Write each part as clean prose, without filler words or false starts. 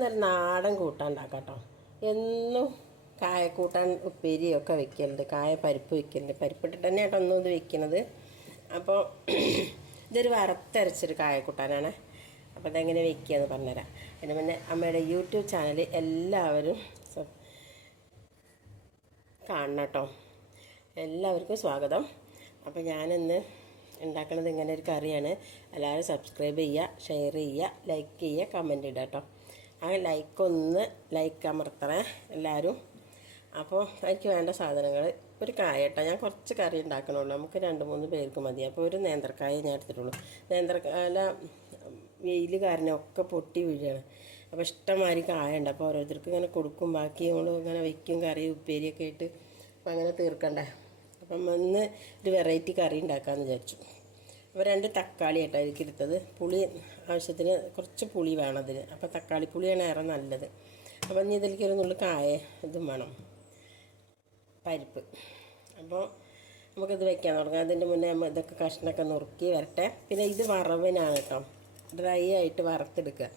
നമുക്കിന്നൊരു നാടൻ കൂട്ടാൻ ഉണ്ടാക്കാം കേട്ടോ. എന്നും കായ കൂട്ടാൻ ഉപ്പേരിയൊക്കെ വെക്കലുണ്ട്, കായ പരിപ്പ് വെക്കലുണ്ട്. പരിപ്പിട്ടിട്ട് തന്നെയാട്ടോ ഒന്നും ഇത് വെക്കുന്നത്. അപ്പോൾ ഇതൊരു വറുത്തരച്ചൊരു കായ കൂട്ടാനാണ്. അപ്പോൾ അതെങ്ങനെ വെക്കുകയെന്ന് പറഞ്ഞുതരാം. അതിന് മുന്നേ അമ്മയുടെ യൂട്യൂബ് ചാനൽ എല്ലാവരും കാണണം കേട്ടോ. എല്ലാവർക്കും സ്വാഗതം. അപ്പോൾ ഞാനിന്ന് ഉണ്ടാക്കുന്നത് ഇങ്ങനെ ഒരു കറിയാണ്. എല്ലാവരും സബ്സ്ക്രൈബ് ചെയ്യുക, ഷെയർ ചെയ്യുക, ലൈക്ക് ചെയ്യുക, കമൻറ്റ് ഇടുക കേട്ടോ. ആ ലൈക്ക് അമർത്തണേ എല്ലാവരും. അപ്പോൾ എനിക്ക് വേണ്ട സാധനങ്ങൾ ഒരു കായ കേട്ടോ. ഞാൻ കുറച്ച് കറി ഉണ്ടാക്കണുള്ളൂ, നമുക്ക് 2-3 പേർക്ക് മതി. അപ്പോൾ ഒരു നേന്ത്രക്കായ ഞാൻ എടുത്തിട്ടുള്ളൂ. നേന്ത്രക്കായ വെയിൽ കാരണം ഒക്കെ പൊട്ടി വീഴുകയാണ്. അപ്പോൾ ഇഷ്ടംമാതിരി കായ ഉണ്ട്. അപ്പോൾ ഓരോരുത്തർക്ക് ഇങ്ങനെ കൊടുക്കും, ബാക്കി നമ്മൾ ഇങ്ങനെ വയ്ക്കും, കറി ഉപ്പേരിയൊക്കെ ആയിട്ട്. അപ്പോൾ അങ്ങനെ തീർക്കണ്ടേ. അപ്പം ഇന്ന് ഒരു വെറൈറ്റി കറി ഉണ്ടാക്കാമെന്ന് വിചാരിച്ചു. അപ്പോൾ 2 തക്കാളി ആയിട്ടോ എനിക്ക് എടുത്തത്. പുളി ആവശ്യത്തിന് കുറച്ച് പുളി വേണം അതിന്. അപ്പോൾ തക്കാളി പുളിയാണ് ഏറെ നല്ലത്. അപ്പം ഇനി ഇതിലേക്ക് ഒരു നുള്ളു കായ ഇതും വേണം, പരിപ്പ്. അപ്പോൾ നമുക്കിത് വെക്കാൻ തുടങ്ങാം. അതിൻ്റെ മുന്നേ നമ്മൾ ഇതൊക്കെ കഷ്ണമൊക്കെ നുറുക്കി വരട്ടെ. പിന്നെ ഇത് വറവിനാണ് കേട്ടോ, ഡ്രൈ ആയിട്ട് വറുത്തെടുക്കുക.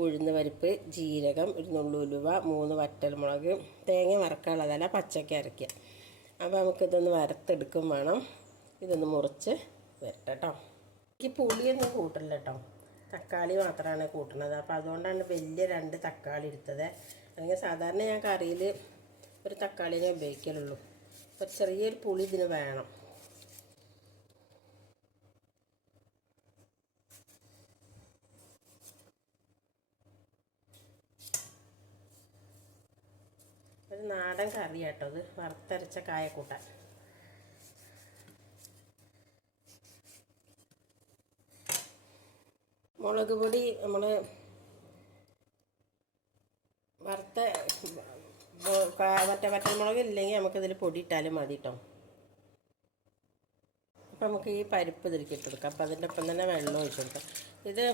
ഉഴുന്ന് പരിപ്പ്, ജീരകം, ഒരു നുള്ളു ഉലുവ, 3 വറ്റൽമുളക്, തേങ്ങ വറക്കാനുള്ളതല്ല, പച്ചക്ക അരയ്ക്കുക. അപ്പോൾ നമുക്കിതൊന്ന് വറുത്തെടുക്കും വേണം. ഇതൊന്ന് മുറിച്ച് വരട്ടെ കേട്ടോ. എനിക്ക് പുളിയൊന്നും കൂട്ടില്ല കേട്ടോ, തക്കാളി മാത്രമാണ് കൂട്ടുന്നത്. അപ്പോൾ അതുകൊണ്ടാണ് വലിയ 2 തക്കാളി എടുത്തത്. അല്ലെങ്കിൽ സാധാരണ ഞാൻ കറിയിൽ ഒരു തക്കാളിനെ ഉപയോഗിക്കലുള്ളൂ. അപ്പോൾ ചെറിയൊരു പുളി ഇതിന് വേണം. ഒരു നാടൻ കറി കേട്ടോ, അത് വറുത്തരച്ച കായക്കൂട്ടാൻ. മുളക് പൊടി നമ്മൾ വറ്റൽമുളക് ഇല്ലെങ്കിൽ നമുക്കിതിൽ പൊടി ഇട്ടാലും മതി കേട്ടോ. അപ്പം നമുക്ക് ഈ പരിപ്പ് ഇതിലേക്ക് ഇട്ടെടുക്കാം. അപ്പം അതിൻ്റെ ഒപ്പം തന്നെ വെള്ളം ഒഴിച്ചു കൊടുക്കാം. ഇത്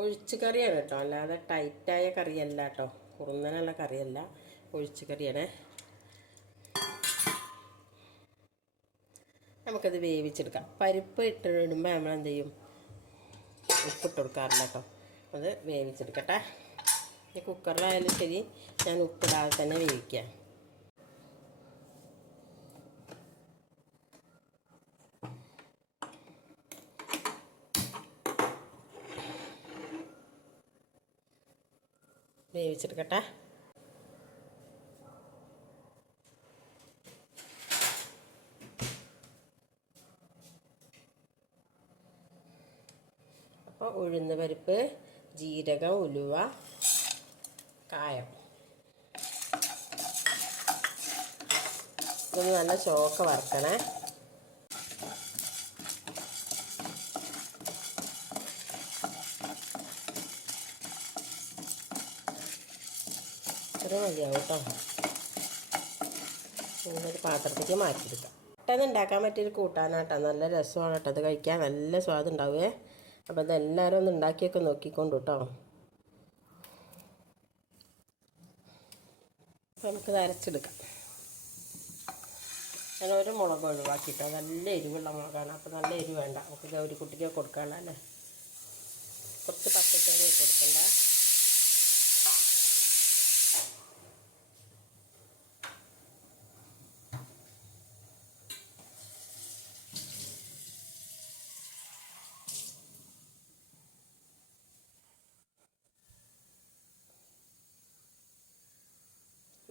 ഒഴിച്ച് കറിയാണ് കേട്ടോ, അല്ലാതെ ടൈറ്റായ കറിയല്ല കേട്ടോ, കുറുന്നനുള്ള കറിയല്ല, ഒഴിച്ച് കറിയാണ്. നമുക്കത് വേവിച്ചെടുക്കാം. പരിപ്പ് ഇടുമ്പോൾ നമ്മളെന്ത് ചെയ്യും, ഉപ്പിട്ട് കൊടുക്കാറില്ല കേട്ടോ. അത് വേവിച്ചെടുക്കട്ടെ. ഈ കുക്കറിലായാലും ശരി, ഞാൻ ഉപ്പിടാതെ തന്നെ വേവിക്കാം. വേവിച്ചെടുക്കട്ടെ. അപ്പോൾ ഉഴുന്ന് പരിപ്പ്, ജീരകം, ഉലുവ, കായം, ഇതൊന്ന് നല്ല ചോക്ക വറുക്കണേ. ഇത്ര മതിയാവും കേട്ടോ. ഇങ്ങനൊരു പാത്രത്തേക്ക് മാറ്റിയെടുക്കാം. പെട്ടെന്ന് ഉണ്ടാക്കാൻ പറ്റിയൊരു കൂട്ടാനാട്ടോ, നല്ല രസമാണ് കേട്ടോ. അത് കഴിക്കാൻ നല്ല സ്വാദുണ്ടാവുമേ. അപ്പോൾ അതെല്ലാവരും ഒന്ന് ഉണ്ടാക്കിയൊക്കെ നോക്കിക്കൊണ്ട് കേട്ടോ. അപ്പോൾ നമുക്കിത് അരച്ചെടുക്കാം. ഞാൻ ഒരു മുളക് ഒഴിവാക്കിയിട്ടോ, നല്ല എരിവുള്ള മുളകാണ്. അപ്പോൾ നല്ല എരിവ് വേണ്ട, നമുക്ക് ഒരു കുട്ടിക്ക് കൊടുക്കാനുള്ള അല്ലേ. കുറച്ച് പച്ചത്തേങ്ങ ഇട്ട് കൊടുക്കണ്ട.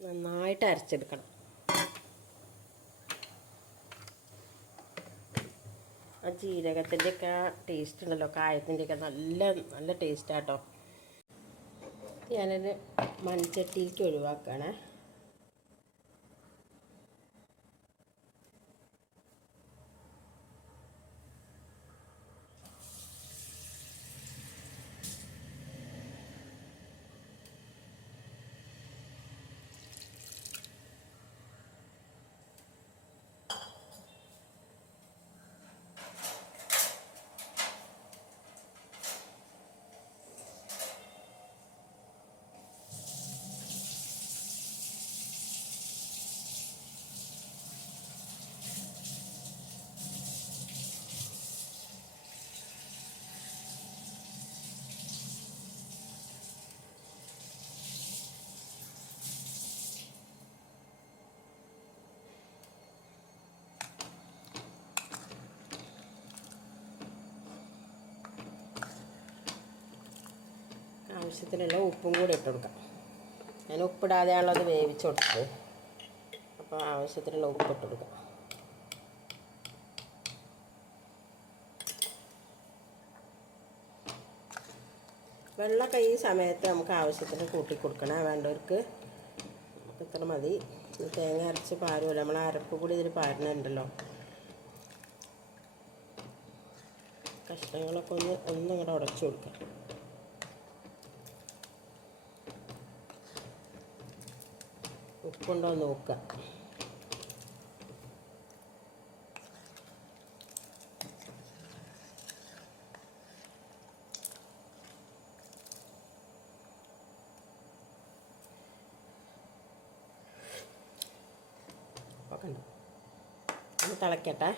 നന്നായിട്ട് അരച്ചെടുക്കണം. ആ ജീരകത്തിൻ്റെയൊക്കെ ടേസ്റ്റ് ഉണ്ടല്ലോ, കായത്തിൻ്റെയൊക്കെ നല്ല ടേസ്റ്റാട്ടോ. ഞാനൊരു മൺചട്ടിയിലേക്ക് ഒഴിവാക്കണേ. ആവശ്യത്തിനുള്ള ഉപ്പും കൂടി ഇട്ട് കൊടുക്കാം. ഞാൻ ഉപ്പിടാതെയാണല്ലോ അത് വേവിച്ച് കൊടുത്തത്. അപ്പോൾ ആവശ്യത്തിനുള്ള ഉപ്പിട്ട് കൊടുക്കാം. വെള്ളമൊക്കെ ഈ സമയത്ത് നമുക്ക് ആവശ്യത്തിന് കൂട്ടി കൊടുക്കണം. വേണ്ടവർക്ക് ഇത്ര മതി. തേങ്ങ അരച്ച് പാരുമല്ലോ, നമ്മൾ അരപ്പ് കൂടി ഇതിൽ പാരുന്നുണ്ടല്ലോ. കഷ്ണങ്ങളൊക്കെ ഒന്നിങ്ങോട്ട് ഉടച്ചു കൊടുക്കാം. ഉപ്പുണ്ടോ നോക്കുക. ഒക്കെ ഉണ്ട്. ഒന്ന് തിളക്കട്ടെ.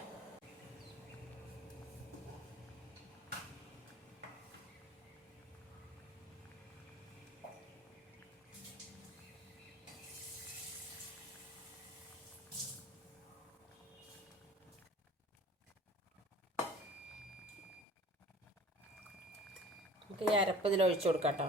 നമുക്ക് ഈ അരപ്പ് ഇതിൽ ഒഴിച്ചു കൊടുക്കാം കേട്ടോ.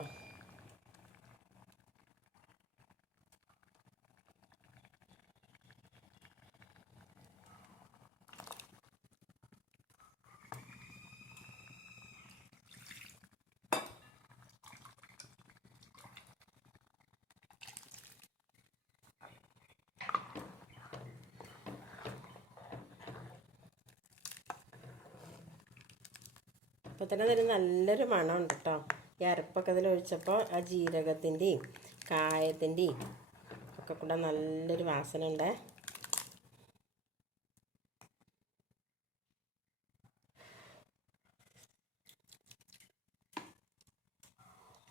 അപ്പോൾ തന്നെ അതിന് നല്ലൊരു മണമുണ്ട് കേട്ടോ. ഈ അരപ്പൊക്കെ അതിൽ ഒഴിച്ചപ്പോൾ ആ ജീരകത്തിൻ്റെയും കായത്തിൻ്റെയും ഒക്കെ കൂടെ നല്ലൊരു വാസന ഉണ്ട്.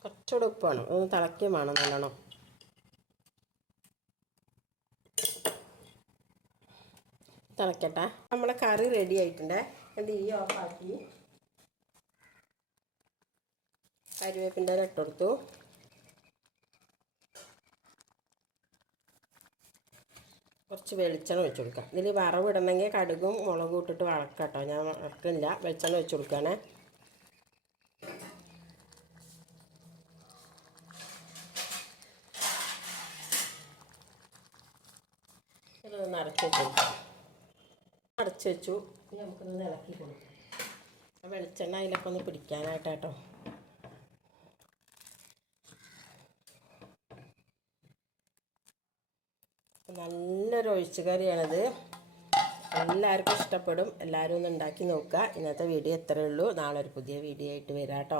കുറച്ചുകൂടെ ഉപ്പ് വേണം, ഒന്ന് തിളയ്ക്കുകയും വേണം നല്ലോണം. തിളക്കട്ടെ. നമ്മളെ കറി റെഡി ആയിട്ടുണ്ട്. എന്ത് ഈ ഓഫാക്കി കരിവേപ്പിൻ്റെ ഇല ഇട്ട് കൊടുത്തു. കുറച്ച് വെളിച്ചെണ്ണ ഒഴിച്ചു കൊടുക്കാം. ഇതിൽ വറവിടണമെങ്കിൽ കടുകും മുളകും ഇട്ടിട്ട് വറക്കാം കേട്ടോ. ഞാൻ വറക്കില്ല, വെളിച്ചെണ്ണ ഒഴിച്ചു കൊടുക്കുകയാണ്. ഇതൊന്ന് അടച്ചു വെച്ചു. അടച്ചു വെച്ചു. ഇനി നമുക്കൊന്ന് ഇളക്കി കൊടുക്കാം. വെളിച്ചെണ്ണ അതിലൊക്കെ ഒന്ന് പിടിക്കാനായിട്ടോ. നല്ലൊരു ഒഴിച്ചുകറിയാണിത്. എല്ലാവർക്കും ഇഷ്ടപ്പെടും. എല്ലാവരും ഒന്ന് ഉണ്ടാക്കി നോക്കുക. ഇന്നത്തെ വീഡിയോ ഇത്രയേ ഉള്ളൂ. നാളെ ഒരു പുതിയ വീഡിയോ ആയിട്ട് വരാം കേട്ടോ.